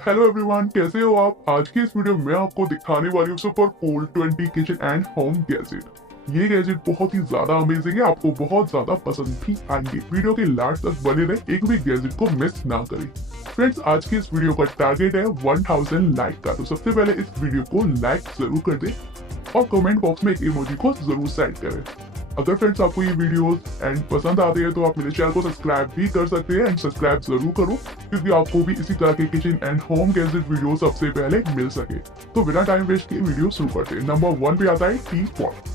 Hello everyone, कैसे हो आप। आज की इस वीडियो में आपको दिखाने वाली हूँ super cool 20 kitchen and home gadget. ये गैजेट बहुत ही ज्यादा अमेजिंग है, आपको बहुत ज्यादा पसंद भी आएंगे। वीडियो के लास्ट तक बने रहे, एक भी गैजेट को मिस ना करें। फ्रेंड्स, आज की इस वीडियो का टारगेट है 1000 लाइक का, तो सबसे पहले इस वीडियो को लाइक जरूर कर दें और कमेंट बॉक्स में एक इमोजी को जरूर सेंड करें। अगर फ्रेंड्स आपको ये वीडियोस एंड पसंद आते हैं तो आप मेरे चैनल को सब्सक्राइब भी कर सकते हैं एंड सब्सक्राइब जरूर करो, क्योंकि आपको भी इसी तरह के kitchen and home gadget video सबसे पहले मिल सके। तो बिना टाइम वेस्ट किए वीडियो शुरू करते हैं। नंबर 1 पे आता है टी पॉट।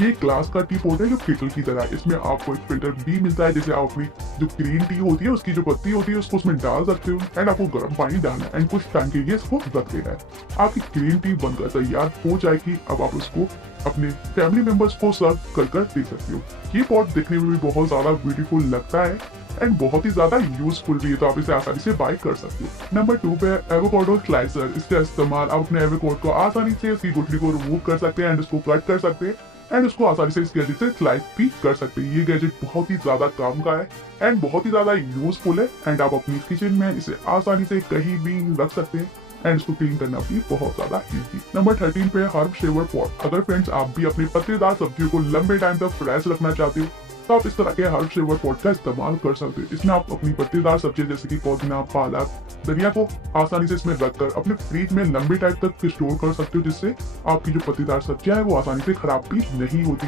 ये ग्लास का टी पॉट है जो केटल की तरह है। इसमें आपको एक फिल्टर भी मिलता है, जैसे आप अपनी जो ग्रीन टी होती है उसकी जो पत्ती होती है उसको उसमें डाल सकते हो एंड आपको गर्म पानी डालना है एंड कुछ टाइम के लिए इसको रख देना है। आपकी ग्रीन टी बनकर तैयार हो जाएगी। अब आप उसको अपने फैमिली मेंबर्स को सर्व कर दे सकते हो। ये पॉट दिखने में भी बहुत ज्यादा ब्यूटीफुल लगता है एंड बहुत ही ज्यादा यूजफुल भी है, तो आप इसे आसानी से बाय कर सकते हो। नंबर 2 पे एवोकाडो स्लाइसर। इसका इस्तेमाल आप अपने एवोकाडो को आसानी से उसकी गुठली को रिमूव कर सकते हैं एंड उसको कट कर सकते हैं एंड उसको आसानी से इस गैजेट से स्लाइस भी कर सकते हैं। ये गैजेट बहुत ही ज्यादा काम का है एंड बहुत ही ज्यादा यूजफुल है एंड आप अपनी किचन में इसे आसानी से कहीं भी रख सकते हैं एंड इसको क्लीन करना भी बहुत ज्यादा इजी। नंबर 13 पे हर्ब शेवर पॉट। अगर फ्रेंड्स आप भी अपनी पत्तेदार सब्जियों को लंबे टाइम तक फ्रेश रखना चाहते हो तो आप इस तरह के हर्ब शेवर पॉट का इस्तेमाल कर सकते हो। इसमें आप अपनी पत्तेदार सब्जियां जैसे कि पुदीना, पालक, धनिया को आसानी से इसमें रखकर अपने फ्रिज में लंबे टाइम तक स्टोर कर सकते हो, जिससे आपकी जो पत्तेदार सब्जियां है वो आसानी से खराब भी नहीं होती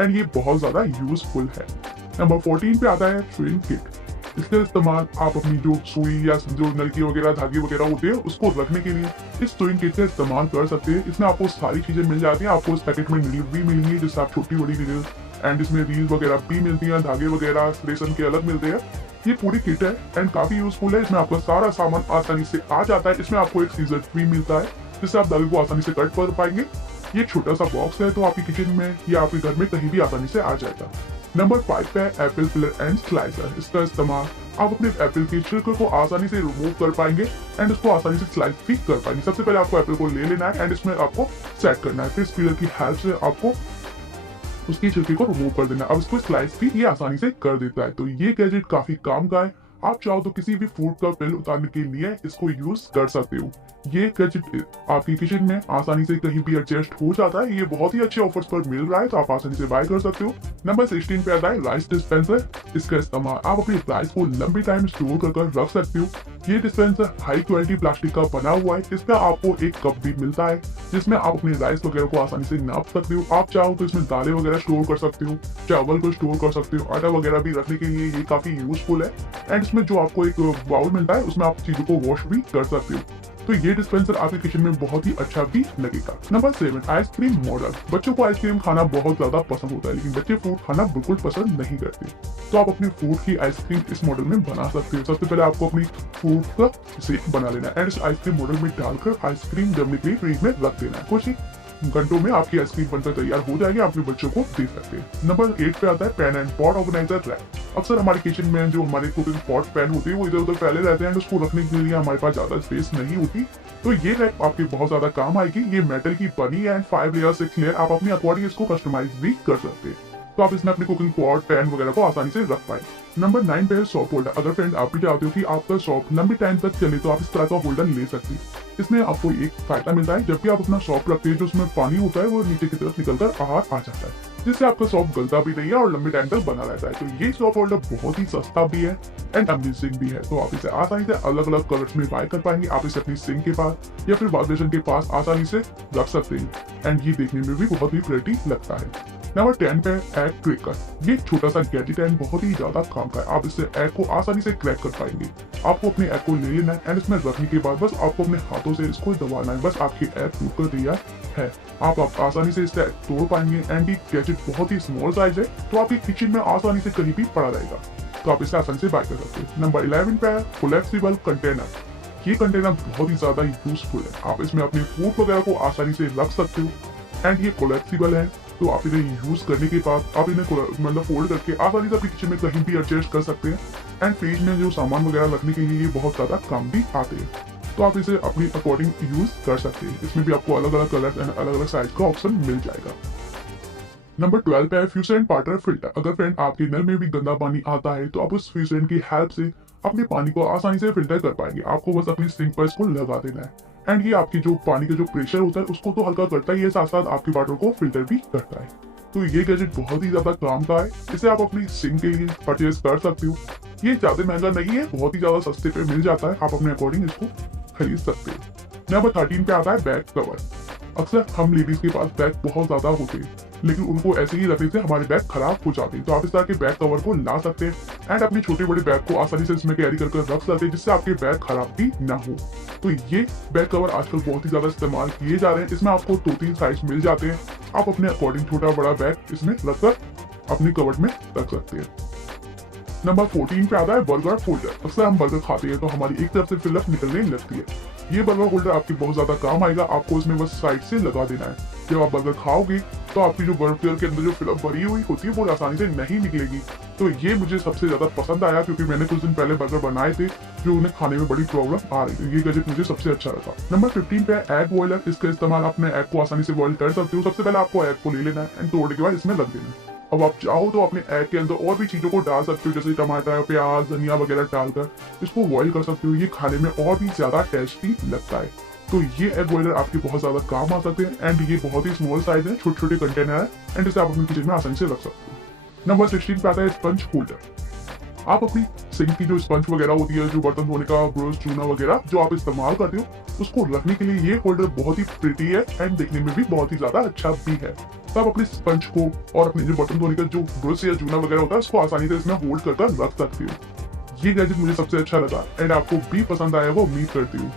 एंड ये बहुत ज्यादा यूजफुल है। नंबर 14 पे आता है स्विंग किट। इसका इस्तेमाल आप अपनी जो सुई या जो नलकी वगैरह धागे वगैरह होते हैं उसको रखने के लिए इस स्विंग किट का इस्तेमाल कर सकते हैं। इसमें आपको सारी चीजें मिल जाती हैं। आपको इस पैकेट में नीडल भी मिलेंगी, जिससे आप छोटी बड़ी नीडल एंड इसमें रील वगैरह भी मिलती हैं, धागे वगैरह रेशम के अलग मिलते हैं। ये पूरी किट है एंड काफी यूजफुल है। इसमें आपका सारा सामान आसानी से आ जाता है। इसमें आपको एक सीजर भी मिलता है जिससे आप धागे को आसानी से कट कर पाएंगे। ये एक छोटा सा बॉक्स है, तो आपकी किचन में या आपके घर में कहीं भी आसानी से आ जाएगा। नंबर 5 पे एप्पल पिलर एंड स्लाइसर। इसका इस्तेमाल आप अपने एप्पल के छिलके को आसानी से रिमूव कर पाएंगे एंड उसको आसानी से स्लाइस भी कर पाएंगे। सबसे पहले आपको एप्पल को ले लेना है एंड इसमें आपको सेट करना है, फिर इस पिलर की हेल्प से आपको उसकी छिलके को रिमूव कर देना। अब इसको स्लाइस भी ये आसानी से कर देता है। तो ये गैजेट काफी काम का है। आप चाहो तो किसी भी फूड का पिल उतारने के लिए इसको यूज कर सकते हो। ये गैजेट आपकी किचन में आसानी से कहीं भी एडजस्ट हो जाता है। ये बहुत ही अच्छे ऑफर्स पर मिल रहा है, तो आप आसानी से बाय कर सकते हो। नंबर 16 पे आता है राइस डिस्पेंसर। इसका इस्तेमाल आप अपने राइस को लंबे टाइम स्टोर कर रख सकते हो। ये डिस्पेंसर हाई क्वालिटी प्लास्टिक का बना हुआ है। इसका आपको एक कप भी मिलता है जिसमें आप अपने राइस वगैरह को आसानी से नाप सकते हो। आप चाहो तो इसमें दालें वगैरह स्टोर कर सकते हो, चावल को स्टोर कर सकते हो, आटा वगैरह भी रखने के लिए ये काफी यूजफुल है एंड इसमें जो आपको एक बाउल मिलता है उसमें आप चीजों को वॉश भी कर सकते हो। तो ये डिस्पेंसर आपके किचन में बहुत ही अच्छा भी लगेगा। Number 7 ice cream model. बच्चों को आइसक्रीम खाना बहुत ज्यादा पसंद होता है, लेकिन बच्चे फ्रूट खाना बिल्कुल पसंद नहीं करते। तो आप अपने फ्रूट की आइसक्रीम इस मॉडल में बना सकते हो। सबसे पहले आपको अपनी फ्रूट का शेक बना लेना है एंड इस आइसक्रीम मॉडल में डालकर आइसक्रीम जमने के लिए फ्रिज में रख देना है। कुछ ही घंटों में आपकी आइसक्रीम बनकर तैयार हो जाएगी, आप अपने बच्चों को दे सकते हैं। नंबर 8 पे आता है pan and pot organiser rack. अक्सर हमारे किचन में जो हमारे कुकिंग पॉट पैन होते हैं वो इधर उधर फैले रहते हैं, उसको रखने के लिए हमारे पास ज्यादा स्पेस नहीं होती। तो ये रैक आपके बहुत ज्यादा काम आएगी। ये मेटल की बनी एंड 5 लेयर 6 लेयर, आप अपनी अकॉर्डिंग इसको कस्टमाइज भी कर सकते हैं। तो आप इसमें अपने कुकिंग पॉट पैन वगैरह को आसानी से रख पाए। नंबर 9 पे है सॉप होल्डर। अगर फ्रेंड आप भी चाहते हो कि आपका शॉप लंबे टाइम तक चले तो आप इस तरह का होल्डर ले सकते हैं। इसमें आपको एक फायदा मिलता है, जब भी आप अपना शॉप रखते हैं जो उसमें पानी होता है वो नीचे की तरफ निकलकर बाहर आ जाता है, जिससे आपका शॉप गलता भी नहीं है और लंबे टाइम तक बना रहता है। तो ये शॉप होल्डर बहुत ही सस्ता भी है एंड अमेजिंग भी है। तो आप इसे आसानी से अलग अलग कलर्स में बाय कर पाएंगे। आप इसे अपनी सिंक के पास या फिर वॉश बेसिन के पास आसानी से रख सकते हैं एंड ये देखने में भी बहुत ही प्रेटी लगता है। नंबर 10 पे एग क्रैकर। ये छोटा सा गैजेट है, बहुत ही ज्यादा काम का है। आप इससे एग को आसानी से क्रैक कर पाएंगे। आपको अपने एग को ले लेना है एंड इसमें रखने के बाद बस आपको अपने हाथों से इसको दबाना है, बस आपकी एग टूट कर तैयार है। आप आसानी से इससे तोड़ पाएंगे एंड ये गैजेट बहुत ही स्मॉल साइज है, तो आपकी किचन में आसानी से कहीं भी पड़ा रहेगा, तो आप इसे आसानी से बाय कर सकते हैं। नंबर 11 पे है कोलैप्सिबल कंटेनर। ये कंटेनर बहुत ही ज्यादा यूजफुल है। आप इसमें अपने फूड वगैरह को आसानी से रख सकते हो एंड ये कोलैप्सिबल है, तो आप इन्हें यूज करने के बाद आप इन्हें मतलब फोल्ड करके आसानी से अपनी किचन में कहीं भी एडजस्ट कर सकते हैं एंड फ्रिज में जो सामान वगैरह रखने के लिए ये बहुत ज्यादा काम भी आते हैं। तो आप इसे अपनी अकॉर्डिंग यूज कर सकते हैं। इसमें भी आपको अलग अलग कलर एंड अलग अलग साइज का ऑप्शन मिल जाएगा। नंबर 12 पे है फ्यूसेंट वाटर फिल्टर। अगर फ्रेंड आपके नल में भी गंदा पानी आता है तो आप उस फ्यूसेंट की हेल्प से अपने पानी को आसानी से फिल्टर कर पाएंगे। आपको बस अपनी सिंक पर इसको लगा देना है एंड ये आपकी जो पानी का जो प्रेशर होता है उसको तो हल्का करता ही है, साथ साथ आपकी वाटर को फिल्टर भी करता है। तो ये गैजेट बहुत ही ज्यादा काम का है, इसे आप अपनी सिंक के लिए परचेज कर सकते हो। ये ज्यादा महंगा नहीं है, बहुत ही ज्यादा सस्ते पे मिल जाता है, आप अपने अकॉर्डिंग इसको खरीद सकते हो। नंबर 13 पे आता है बैग कवर। अक्सर हम लेडीज के पास बैग बहुत ज्यादा होते हैं, लेकिन उनको ऐसे ही रखने से हमारे बैग खराब हो जाते हैं। तो आप इस तरह के बैग कवर को ला सकते हैं एंड अपने छोटे बड़े बैग को आसानी से इसमें कैरी करके रख सकते हैं, जिससे आपके बैग खराब भी ना हो। तो ये बैग कवर आजकल बहुत ही ज्यादा इस्तेमाल किए जा रहे हैं। इसमें आपको 2-3 साइज मिल जाते हैं, आप अपने अकॉर्डिंग छोटा बड़ा बैग इसमें रखकर अपनी कवर्ड में रख सकते हैं। नंबर 14 पे आता है बर्गर होल्डर। अक्सर हम बर्गर खाते हैं तो हमारी एक तरफ से फिलअप निकलने लगती है। ये बर्गर होल्डर आपके बहुत ज्यादा काम आएगा, आपको इसमें बस साइड से लगा देना है। जब आप बर्गर खाओगे तो आपकी जो बर्गर के अंदर जो फिलअप भरी हुई होती है वो आसानी से नहीं निकलेगी। तो ये मुझे सबसे ज्यादा पसंद आया, क्योंकि मैंने कुछ दिन पहले बर्गर बनाए थे जो उन्हें खाने में बड़ी प्रॉब्लम आ रही थी। ये गैजेट मुझे सबसे अच्छा लगा। नंबर 15 पे है एग बॉयलर। इसका इस्तेमाल अपने एग को आसानी से बॉयल कर सकते हो। सबसे पहले आपको एग को ले लेना है एंड तोड़ने के बाद इसमें रख देना है। अब आप चाहो तो अपने एग के अंदर और भी चीजों को डाल सकते हो, जैसे टमाटर, प्याज, धनिया वगैरह डालकर इसको बॉयल कर सकते हो। ये खाने में और भी ज्यादा टेस्टी लगता है। तो ये एग बॉयलर आपके बहुत ज्यादा काम आ सकते हैं एंड ये बहुत ही स्मॉल साइज है, छोटे छोटे कंटेनर है एंड इसे आप अपनी किचन में आसानी से रख सकते हो। नंबर 16 पे आता है स्पंज होल्डर। आप अपनी सिंक की जो स्पंज वगैरह होती है, जो बर्तन धोने का ब्रश, चूना वगैरह जो आप इस्तेमाल करते हो, उसको रखने के लिए ये होल्डर बहुत ही प्रिटी है एंड देखने में भी बहुत ही ज्यादा अच्छा भी है। तो आप अपने स्पंज को और अपने जो बर्तन धोने का जो ब्रश या चूना वगैरह होता है उसको आसानी से इसमें होल्ड कर रख सकते हो। ये गैजेट मुझे सबसे अच्छा लगा एंड आपको भी पसंद आया वो उम्मीद करती हूँ।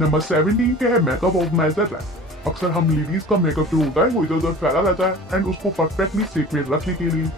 नंबर 17 पे है मेकअप ऑर्गेनाइजर रैक। अक्सर हम लेडीज का मेकअप जो होता है वो इधर उधर फैला रहता है एंड उसको परफेक्टली शेप में रखने के लिए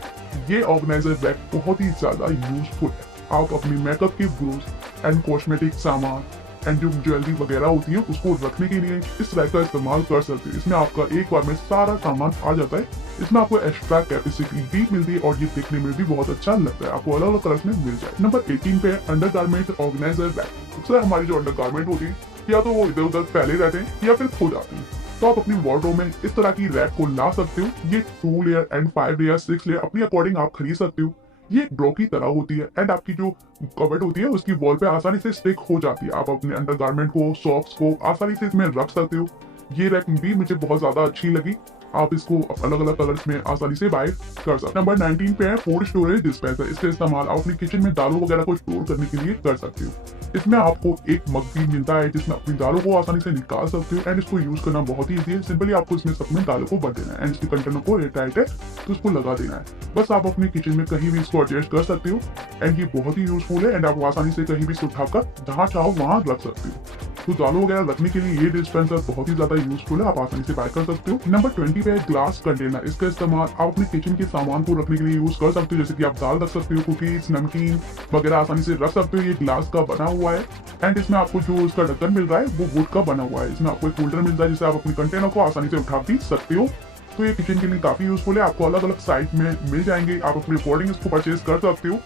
ये ऑर्गेनाइजर रैक बहुत ही ज्यादा यूजफुल है। आप अपनी मेकअप की ब्रश एंड कॉस्मेटिक सामान एंड जो ज्वेलरी वगैरह होती है उसको रखने के लिए इस रैक का इस्तेमाल कर सकते हैं। इसमें आपका एक बार में सारा सामान आ जाता है। इसमें आपको एक्स्ट्रा कैपेसिटी भी मिलती है और ये देखने में भी बहुत अच्छा लगता है। आपको अलग अलग कलर्स में मिल जाए। नंबर 18 पे है अंडरगारमेंट ऑर्गेनाइजर रैक। अक्सर हमारी जो अंडरगारमेंट होती है या तो वो इधर उधर फैले रहते हैं या फिर खो जाते हैं, तो आप अपनी वार्डरोब में इस तरह की रैक को ला सकते हो। ये 2 लेयर एंड 5 लेयर 6 लेयर अपनी अकॉर्डिंग आप खरीद सकते हो। ये ड्रॉ की तरह होती है एंड आपकी जो कवर्ड होती है उसकी वॉल पे आसानी से स्टिक हो जाती है। आप अपने अंडरगारमेंट को, सॉक्स को आसानी से इसमें रख सकते हो। ये रैक भी मुझे बहुत ज्यादा अच्छी लगी। आप इसको अलग अलग कलर्स में आसानी से बाय कर सकते हैं। नंबर 19 पे है फूड स्टोरेज डिस्पेंसर। इसका इस्तेमाल आप अपनी किचन में दालों वगैरह को स्टोर करने के लिए कर सकते हो। इसमें आपको एक मग भी मिलता है जिसमें अपनी दालों को आसानी से निकाल सकते हो एंड इसको यूज करना बहुत ही ईजी है। सिंपली आपको इसमें सब में दालों को भर देना है एंड इसके कंटेनर को एयरटाइट है तो उसको लगा देना है। बस आप अपनी किचन में कहीं भी इसको एडजस्ट कर सकते हो एंड ये बहुत ही यूजफुल है एंड आप आसानी से कहीं भी इसे उठाकर जहाँ चाहो वहाँ रख सकते हो। तो दालों वगैरह रखने के लिए ये डिस्पेंसर बहुत ही ज्यादा यूजफुल है, आप आसानी से बाय कर सकते हो। नंबर 20 पे है ग्लास कंटेनर। इसका इस्तेमाल आप अपने किचन के सामान को रखने के लिए यूज कर सकते हो, जैसे कि आप दाल रख सकते हो, कुकीज, नमकीन वगैरह आसानी से रख सकते हो। ये ग्लास का बना हुआ है एंड इसमें आपको जो उसका ढक्कन मिल रहा है वो वुड का बना हुआ है। इसमें आपको एक होल्डर मिलता है जिससे आप अपने कंटेनर को आसानी से उठा भी सकते हो। तो ये किचन के लिए काफी यूजफुल है। आपको अलग अलग साइज में मिल जाएंगे, आप अपने अकॉर्डिंग इसको परचेज कर सकते हो।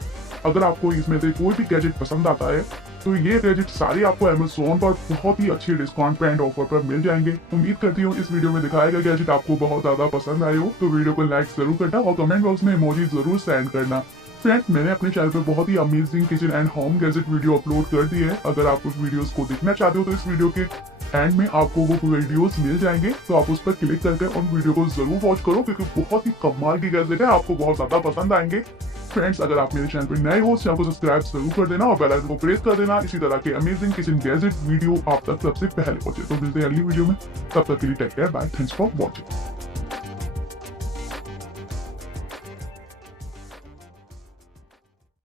अगर आपको इसमें से कोई भी गैजेट पसंद आता है तो ये गैजेट सारे आपको Amazon पर बहुत ही अच्छे डिस्काउंट पे एंड ऑफर पर मिल जाएंगे। उम्मीद करती हूँ इस वीडियो में दिखाया गया गैजेट आपको बहुत ज्यादा पसंद आए हो। तो वीडियो को लाइक जरूर करना और कमेंट बॉक्स में इमोजी जरूर सेंड करना। फ्रेंड्स, मैंने अपने चैनल पे बहुत ही amazing kitchen and home gadget video upload कर दी है। अगर आप उस वीडियोस को देखना चाहते हो तो इस वीडियो के एंड में आपको वो वीडियोस मिल जाएंगे, तो आप उस पर क्लिक करके उन वीडियो को जरूर वॉच करो क्योंकि बहुत ही कमाल की गैजेट है, आपको बहुत ज्यादा पसंद आएंगे। फ्रेंड्स, अगर आप मेरे चैनल पर नए हो चैनल को सब्सक्राइब जरूर कर देना और बेल आइकन को प्रेस कर देना। इसी तरह के अमेजिंग किचन गैजेट वीडियो आप तक सबसे पहले पहुंचे। तो मिलते हैं अगली वीडियो में, तब तक के लिए take care, bye, thanks for watching.